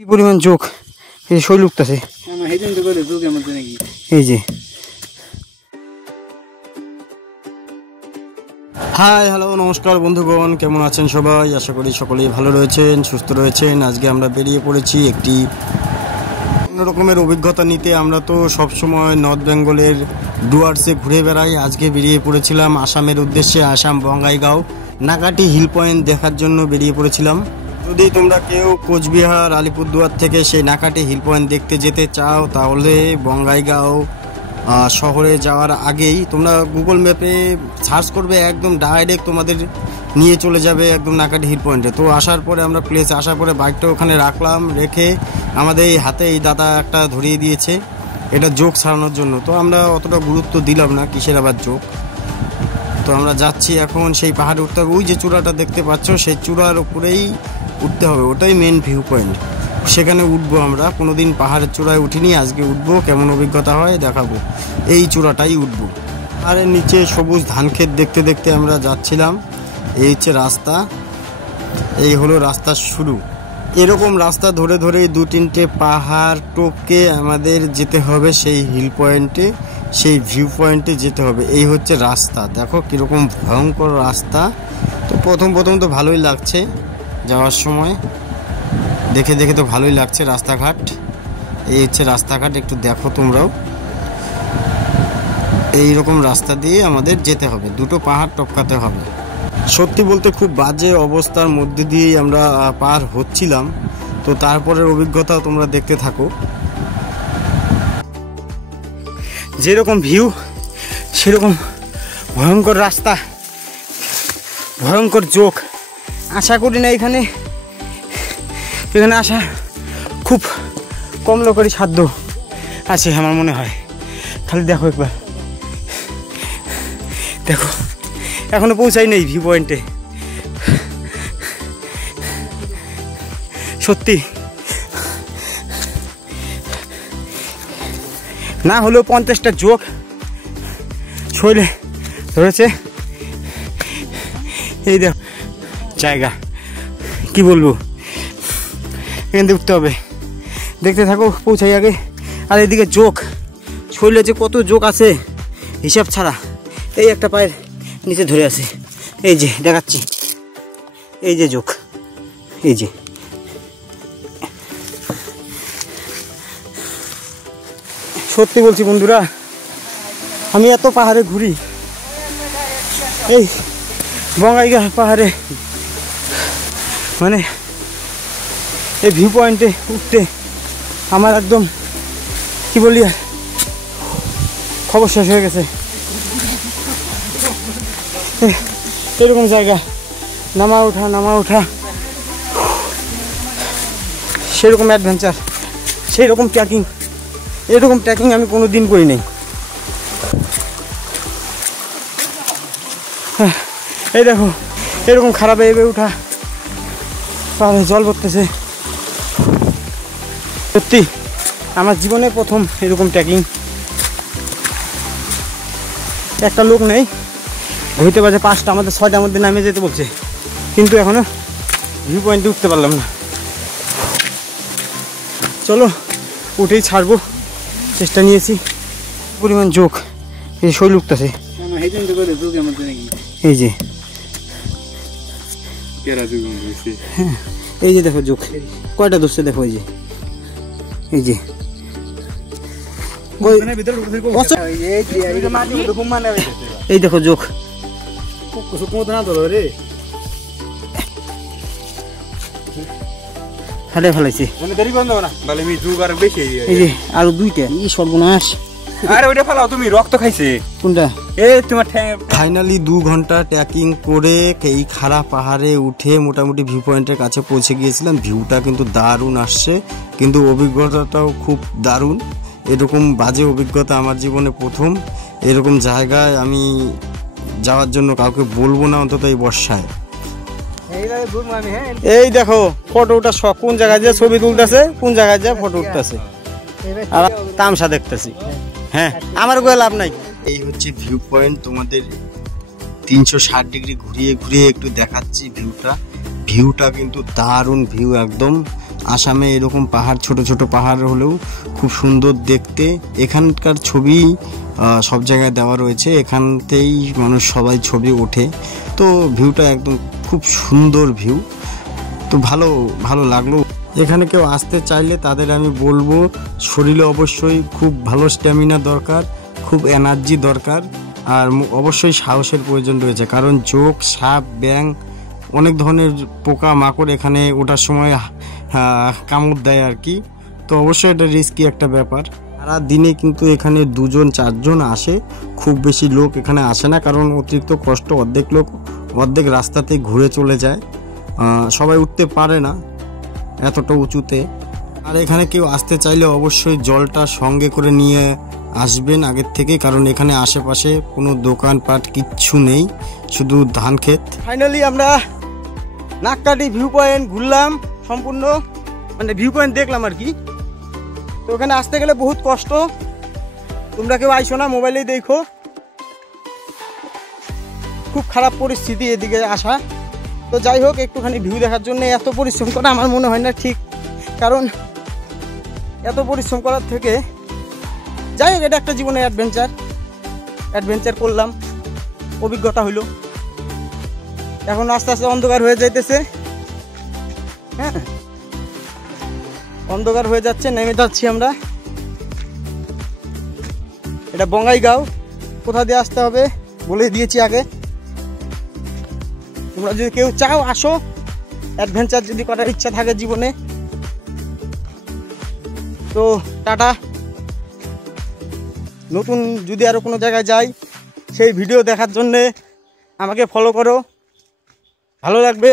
কি পরিমাণ চোখ এই শৈল উঠতেছে এই যে। হাই হ্যালো নমস্কার বন্ধুগণ, কেমন আছেন সবাই? আশা করি সকলেই ভালো রয়েছেন, সুস্থ রয়েছেন। আজকে আমরা বেরিয়ে পড়েছি একটি অন্যরকমের অভিজ্ঞতা নিতে। আমরা তো সবসময় নর্থ বেঙ্গলের ডুয়ার্সে ঘুরে বেড়াই। আজকে বেরিয়ে পড়েছিলাম আসামের উদ্দেশ্যে, আসাম বঙ্গাইগাঁও নাকাটি হিল পয়েন্ট দেখার জন্য বেরিয়ে পড়েছিলাম। যদি তোমরা কেউ কোচবিহার আলিপুরদুয়ার থেকে সেই নাকাটি হিল পয়েন্ট দেখতে যেতে চাও, তাহলে বঙ্গাইগাঁও শহরে যাওয়ার আগেই তোমরা গুগল ম্যাপে সার্চ করবে, একদম ডাইরেক্ট তোমাদের নিয়ে চলে যাবে একদম নাকাটি হিল পয়েন্টে। তো আসার পরে আমরা প্লেসে আসার পরে বাইকটা ওখানে রাখলাম, রেখে আমাদের এই হাতে এই দাদা একটা ধরিয়ে দিয়েছে, এটা জোক ছাড়ানোর জন্য। তো আমরা অতটা গুরুত্ব দিলাম না, কিসের আবার জোক। তো আমরা যাচ্ছি এখন সেই পাহাড়ে উঠতে হবে। ওই যে চূড়াটা দেখতে পাচ্ছ, সেই চূড়ার উপরেই উঠতে হবে, ওটাই মেন ভিউ পয়েন্ট। সেখানে উঠবো আমরা, কোনোদিন পাহাড়ের চূড়ায় উঠিনি, আজকে উঠবো, কেমন অভিজ্ঞতা হয় দেখাবো। এই চূড়াটাই উঠবো। পাহাড়ের নিচে সবুজ ধান ক্ষেত দেখতে দেখতে আমরা যাচ্ছিলাম। এই হচ্ছে রাস্তা, এই হলো রাস্তার শুরু। এরকম রাস্তা ধরে ধরে 2-3টে পাহাড় টপকে আমাদের যেতে হবে সেই হিল পয়েন্টে, সেই ভিউ পয়েন্টে যেতে হবে। এই হচ্ছে রাস্তা, দেখো কীরকম ভয়ঙ্কর রাস্তা। তো প্রথম তো ভালোই লাগছে, যাওয়ার সময় দেখে দেখে তো ভালোই লাগছে রাস্তাঘাট। এই হচ্ছে রাস্তাঘাট, একটু দেখো তোমরাও। এই রকম রাস্তা দিয়ে আমাদের যেতে হবে, 2টো পাহাড় টপকাতে হবে। সত্যি বলতে খুব বাজে অবস্থার মধ্যে দিয়েই আমরা পার হচ্ছিলাম। তো তারপরের অভিজ্ঞতাও তোমরা দেখতে থাকো। যেরকম ভিউ সেরকম ভয়ঙ্কর রাস্তা, ভয়ঙ্কর চোখ। আশা করি না এখানে আসা খুব কম লোকেরই সাধ্য আছে আমার মনে হয়। খালি দেখো একবার, দেখো এখনো পৌঁছাই নেই ভিউ পয়েন্টে। সত্যি না হলেও 50টা যোগ শৈলে ধরেছে। এই দেখো জায়গা, কি বলবো, এখান থেকে উঠতে হবে। দেখতে থাকো, পৌঁছাই আগে। আর এদিকে যোগ শৈলে যে কত যোগ আছে হিসাব ছাড়া। এই একটা পায়ের নিচে ধরে আছে, এই যে দেখাচ্ছি, এই যে যোগ, এই যে। সত্যি বলছি বন্ধুরা, আমি এত পাহাড়ে ঘুরি, এই বঙ্গাইগাঁও পাহাড়ে মানে এই ভিউ পয়েন্টে উঠতে আমার একদম কি বলি আর খবর শেষ হয়ে গেছে। এরকম জায়গা, নামা ওঠা, সেরকম অ্যাডভেঞ্চার, সেরকম ট্রেকিং, এরকম ট্রেকিং আমি কোনো দিন করি নাই। এই দেখো এরকম খারাপ এভাবে উঠা, পাহাড়ে জল পড়তেছে। সত্যি আমার জীবনে প্রথম এরকম ট্রেকিং। একটা লোক নেই, ঘুরতে বাজে 5টা, আমাদের 6টার মধ্যে নামে যেতে বলছে, কিন্তু এখনো ভিউ পয়েন্টে উঠতে পারলাম না। চলো উঠেই ছাড়বো, চেষ্টা নিয়েছি। পরিমাণ যোগ এই শৈল উঠতেছে, এই যে হ্যাঁ, এই যে দেখো যোগ কয়টা ধরছে, দেখো এই যে, এই যে এই দেখো যোগ হালে ফেলাইছে। এই যে আরো 2টা, ই সর্বনাশ। আরে ওইটা ফেলাও তুমি, রক্ত খাইছে। কোনটা? এই তোমার ফাইনালি 2 ঘন্টা ট্রেকিং করে এই খাড়া পাহাড়ে উঠে মোটামুটি ভিউ পয়েন্টের কাছে পৌঁছে গিয়েছিলাম। ভিউটা কিন্তু দারুণ আসছে, কিন্তু অভিজ্ঞতাটাও খুব দারুণ। এরকম বাজে অভিজ্ঞতা আমার জীবনে প্রথম। এরকম জায়গায় আমি যাওয়ার জন্য কাউকে বলবো না, অন্তত এই বর্ষায়। এই দেখো ফটোটা কোন জায়গায় যে ছবি তুলতেছে, কোন জায়গায় যে ফটো উঠতেছে, আর তামসা দেখতেছি। হ্যাঁ, আমার কোনো লাভ নাই। এই হচ্ছে ভিউ পয়েন্ট, তোমাদের 360 ডিগ্রি ঘুরিয়ে ঘুরিয়ে একটু দেখাচ্ছি ভিউটা। ভিউটা কিন্তু দারুণ ভিউ, একদম আসামে এরকম পাহাড়, ছোট ছোট পাহাড় হলেও খুব সুন্দর দেখতে। এখানকার ছবি সব জায়গায় দেওয়া রয়েছে, এখানতেই মানুষ সবাই ছবি ওঠে। তো ভিউটা একদম খুব সুন্দর ভিউ, তো ভালো লাগলো। এখানে কেউ আসতে চাইলে তাদের আমি বলবো শরীরে অবশ্যই খুব ভালো স্ট্যামিনা দরকার, খুব এনার্জি দরকার, আর অবশ্যই সাহসের প্রয়োজন রয়েছে। কারণ জোক, সাপ, ব্যাং, অনেক ধরনের পোকা মাকড় এখানে ওঠার সময় কামড় দেয় আর কি। তো অবশ্যই এটা রিস্কি একটা ব্যাপার। সারা দিনে কিন্তু এখানে 2-4 জন আসে, খুব বেশি লোক এখানে আসে না, কারণ অতিরিক্ত কষ্ট। অর্ধেক লোক অর্ধেক রাস্তাতে ঘুরে চলে যায়, সবাই উঠতে পারে না এতটা উঁচুতে। আর এখানে কেউ আসতে চাইলে অবশ্যই জলটা সঙ্গে করে নিয়ে আসবেন আগের থেকে, কারণ এখানে আশেপাশে কোনো দোকানপাট কিচ্ছু নেই, শুধু ধান ক্ষেত। ফাইনালি আমরা নাককাটি ভিউ পয়েন্ট ঘুরলাম সম্পূর্ণ, মানে ভিউ পয়েন্ট দেখলাম আর কি। তো ওখানে আসতে গেলে বহুত কষ্ট, তোমরা কেউ আইসো না, মোবাইলেই দেখো। খুব খারাপ পরিস্থিতি এদিকে আসা। তো যাই হোক, একটুখানি ভিউ দেখার জন্য এত পরিশ্রম করা আমার মনে হয় না ঠিক, কারণ এত পরিশ্রম করার থেকে যাই হোক, এটা একটা জীবনের অ্যাডভেঞ্চার করলাম, অভিজ্ঞতা হইল। এখন আস্তে আস্তে অন্ধকার হয়ে যাইতেছে, হ্যাঁ অন্ধকার হয়ে যাচ্ছে, নেমে যাচ্ছি আমরা। এটা বঙ্গাইগাঁও, কোথা দিয়ে আসতে হবে বলে দিয়েছি আগে। তোমরা যদি কেউ চাও আসো, অ্যাডভেঞ্চার যদি করার ইচ্ছা থাকে জীবনে। তো টাটা। নতুন যদি আরও কোনো জায়গায় যাই, সেই ভিডিও দেখার জন্যে আমাকে ফলো করো, ভালো লাগবে।